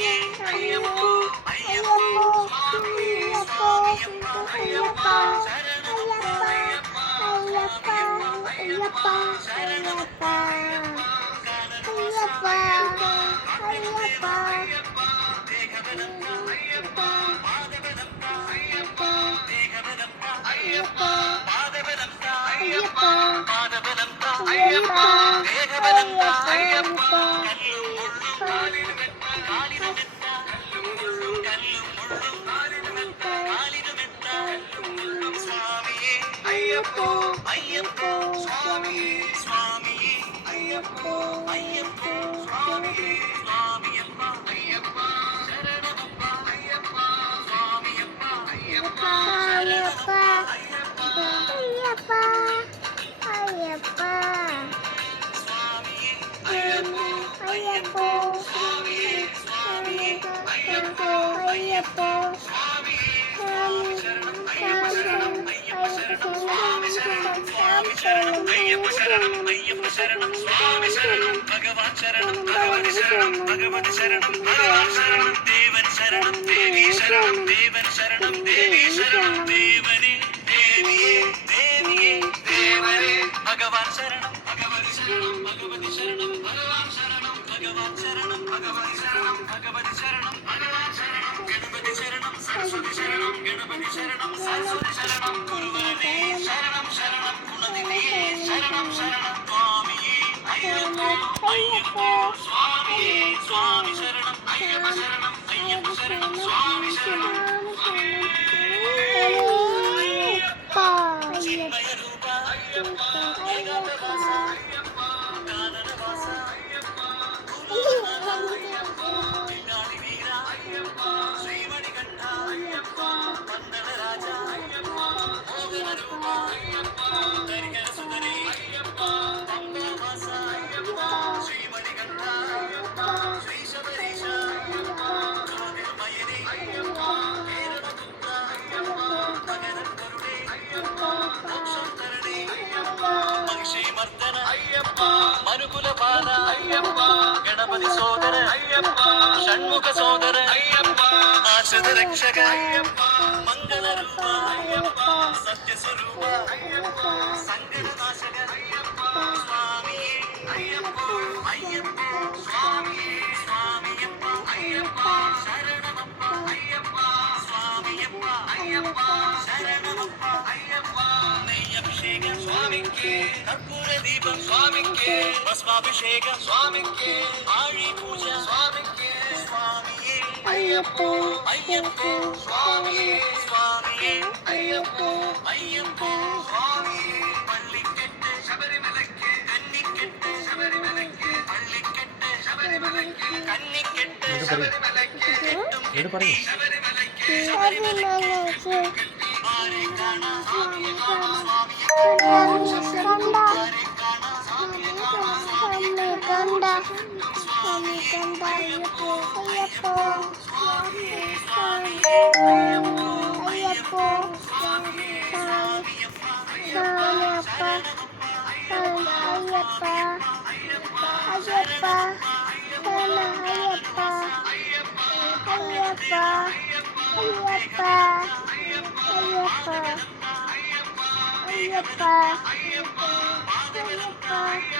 ஐயப்போ ஐயப்போ ஐயப்போ ஐயப்பா ஐயப்பா ஐயப்பா ஐயப்பா ஐயப்பா ஐயப்பா ஐயப்பா ஐயப்போ ஐயப்போ சுவாமி சுவாமி ஐயப்போ ஐயப்போ சுவாமி சுவாமி அப்பா ஐயப்பா சரணமப்பா ஐயப்பா சுவாமி அப்பா ஐயப்பா ஐயப்பா ஐயப்பா ஐயப்பா சுவாமி ஐயப்போ சுவாமி சுவாமி ஐயப்போ ஐயப்போ சுவாமி சரணம் ஐயப்ப சரணம் ஐயப்ப சரணம் சுவாமி சரணம் சுவாமி சரணம் ஐயப்ப சரணம் ஐயப்ப சரணம் சுவாமி சரணம் பகவான் சரணம் பகவதி சரணம் பகவதி சரணம் பகவான் சரணம் தேவன் சரணம் தேவி சரணம் தேவன் சரணம் தேவி சரணம் தேவனே தேவியே தேவியே தேவனே பகவான் சரணம் பகவதி சரணம் பகவதி சரணம் பகவான் சரணம் பகவான் சரணம் பகவதி சரணம் பகவதி சரணம் பகவான் சரணம் கணபதி சரணம் சரஸ்வதி சரணம் கணபதி சரணம் சரஸ்வதி சரணம் குருவனே சரணம் சரணம் குணதினியே சரணம் சரணம் சுவாமியே ஐயப்போ ஐயப்போ சுவாமியே சுவாமி சரணம் ஐயப்ப சரணம் ஐயப்ப சரணம் சுவாமி சரணம் சின்மய ரூப ஐயப்பா ஏகாந்தவாச ஐயப்பா கானனவாச ஐயப்பா பின்னாடி வீரா ஐயப்பா ஸ்ரீமணிகண்ட ஐயப்பா வந்தனராஜ ஐயப்பா மோகன ரூப ஐயப்பா ஹரிஹர சுதனே ஐயப்பா பம்பவாச ஐயப்பா ஸ்ரீமணிகண்ட ஐயப்பா ஸ்ரீ சபரீஷ ஐயப்பா ஜோதிர்மயனே ஐயப்பா கேரளதுர்க ஐயப்பா மகரன் கருணே ஐயப்பா மோட்சம் தரணே ஐயப்பா மகிஷி மர்தன ஐயப்பா மனுகுல பால ஐயப்பா ಗಣಪತಿ ಸೋದರ ಅಯ್ಯಪ್ಪ ಷಣ್ಮುಖ ಸೋದರ ಅಯ್ಯಪ್ಪ ಆಶ್ರಿತ ರಕ್ಷಕ ಅಯ್ಯಪ್ಪ ಮಂಗಲ ರೂಪ ಅಯ್ಯಪ್ಪ ಸತ್ಯ ಸ್ವರೂಪ ಅಯ್ಯಪ್ಪ ಸಂಕಟ ನಾಶಕ ಅಯ್ಯಪ್ಪ ಸ್ವಾಮಿಯೇ ಅಯ್ಯಪ್ಪ ಅಯ್ಯಪ್ಪ ಸ್ವಾಮಿಯೇ ಸ್ವಾಮಿಯಪ್ಪ ಅಯ್ಯಪ್ಪ ಶರಣಮಪ್ಪ ಅಯ್ಯಪ್ಪ ಸ್ವಾಮಿಯಪ್ಪ ಅಯ್ಯಪ್ಪ ಶರಣಮಪ್ಪ ಅಯ್ಯಪ್ಪ നെയ്യഭിഷേക സ്വാമിക്ക് കർപ്പൂര ദീപം സ്വാമിക്ക് ഭസ്മാഭിഷേക സ്വാമിക്ക് ആഴി പൂജ സ്വാമിക്ക് സ്വാമിയേ അയ്യപ്പോ അയ്യപ്പോ സ്വാമിയേ സ്വാമിയേ അയ്യപ്പോ അയ്യപ്പോ സ്വാമിയേ പള്ളിക്കെട്ട് ശബരിമലയ്ക്ക് കന്നിക്കെട്ട് ശബരിമലയ്ക്ക് പള്ളിക്കെട്ട് ശബരിമലയ്ക്ക് കന്നിക്കെട്ട് ശബരിമലയ്ക്ക് കെട്ടും കെട്ടി ശബരിമലയ്ക്ക് ശബരിമലയ്ക്ക് ആരെ കാണാ സ്വാമിയെ കാണാ സ്വാമിയെ കാണാ ആരെ കാണാ സ്വാമിയെ കാണാ സ്വാമിയെ കാണാ സ്വാമിയെ അയ്യപ്പോ അയ്യപ്പോ സ്വാമിയെ സ്വാമിയെ അയ്യപ്പോ അയ്യപ്പോ സ്വാമിയെ സ്വാമിയപ്പ അയ്യപ്പ അയ്യപ്പ അയ്യപ്പ അയ്യപ്പ അയ്യപ്പ അയ്യപ്പ അയ്യപ്പ അയ്യപ്പ